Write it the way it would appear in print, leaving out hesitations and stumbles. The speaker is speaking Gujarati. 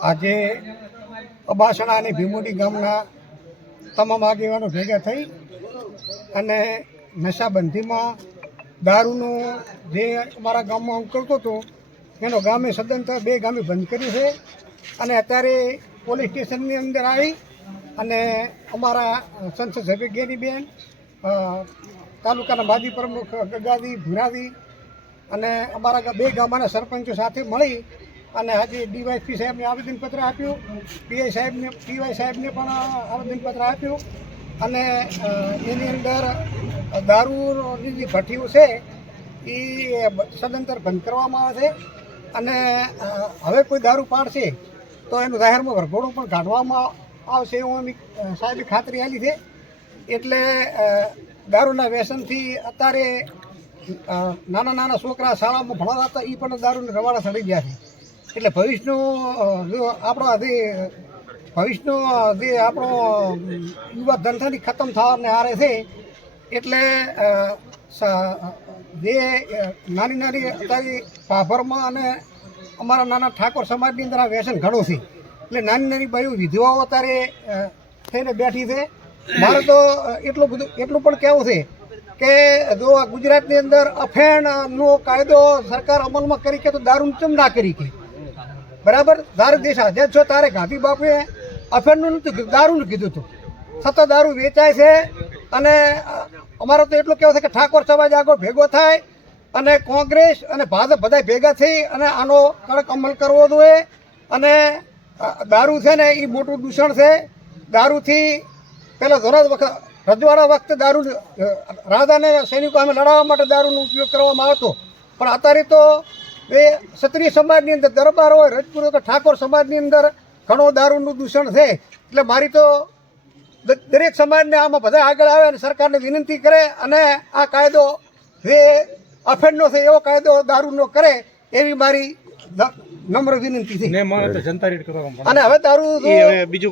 આજે અબાસણા અને ભીમોડી ગામના તમામ આગેવાનો ભેગા થઈ અને નશાબંધીમાં દારૂનું જે અમારા ગામમાં ઉકળતો હતો એનો ગામે સદંતર 2 ગામે બંધ કર્યું છે. અને અત્યારે પોલીસ સ્ટેશનની અંદર આવી અને અમારા સંસદ સભ્ય ગેરીબેન, તાલુકાના માજી પ્રમુખ ગગાદી ભુરાદી અને અમારા 2 ગામના સરપંચો સાથે મળી અને આજે ડીવાયસપી સાહેબને આવેદનપત્ર આપ્યું, પીવાય સાહેબને પણ આવેદનપત્ર આપ્યું. અને એની અંદર દારૂની જે ભઠ્ઠીઓ છે એ સદંતર બંધ કરવામાં આવે છે. અને હવે કોઈ દારૂ પાડશે તો એનું જાહેરમાં વરઘોડું પણ કાઢવામાં આવશે એવું અમે સાહેબે ખાતરી આપી છે. એટલે દારૂના વ્યસનથી અત્યારે નાના છોકરા શાળામાં ભણતા હતા એ પણ દારૂને રવાડા ચડી ગયા છે. એટલે ભવિષ્યનો જે આપણો યુવા ધંધાની ખતમ થવાને હારે છે. એટલે જે નાની અત્યારે ભાભરમાં અને અમારા નાના ઠાકોર સમાજની અંદર આ વ્યસન ઘણું છે. એટલે નાની બાયું વિધવાઓ અત્યારે થઈને બેઠી છે. મારે તો એટલું પણ કહેવું છે કે જો ગુજરાતની અંદર અફેણનો કાયદો સરકાર અમલમાં કરી કે તો દારૂ કેમ ના કરી કે બરાબર? દારૂ દેશ આઝાદ છો તારે ગાંધી બાપુએ અફેણનું નહોતું કીધું, દારૂનું કીધું હતું. સતત દારૂ વેચાય છે. અને અમારો તો એટલું કહેવું છે કે ઠાકોર સમાજ આગળ ભેગો થાય અને કોંગ્રેસ અને ભાજપ બધા ભેગા થઈ અને આનો કડક અમલ કરવો જોઈએ. અને દારૂ છે ને એ મોટું દૂષણ છે. દારૂથી પહેલાં રજવાડા વખતે દારૂ રાજાને સૈનિકો અમે લડાવવા માટે દારૂનો ઉપયોગ કરવામાં આવતો. પણ અત્યારે તો એ ક્ષત્રિય સમાજની અંદર દરબાર હોય, રજપૂત હોય, ઠાકોર સમાજની અંદર ઘણો દારૂનું દૂષણ છે. એટલે મારી તો દરેક સમાજને આમાં બધા આગળ આવે અને સરકારને વિનંતી કરે અને આ કાયદો જે અફેણનો છે એવો કાયદો દારૂનો કરે એવી મારી નમ્ર વિનંતી છે. અને મારે તો જનતા રેડ કરવામાં અને હવે દારૂ બીજું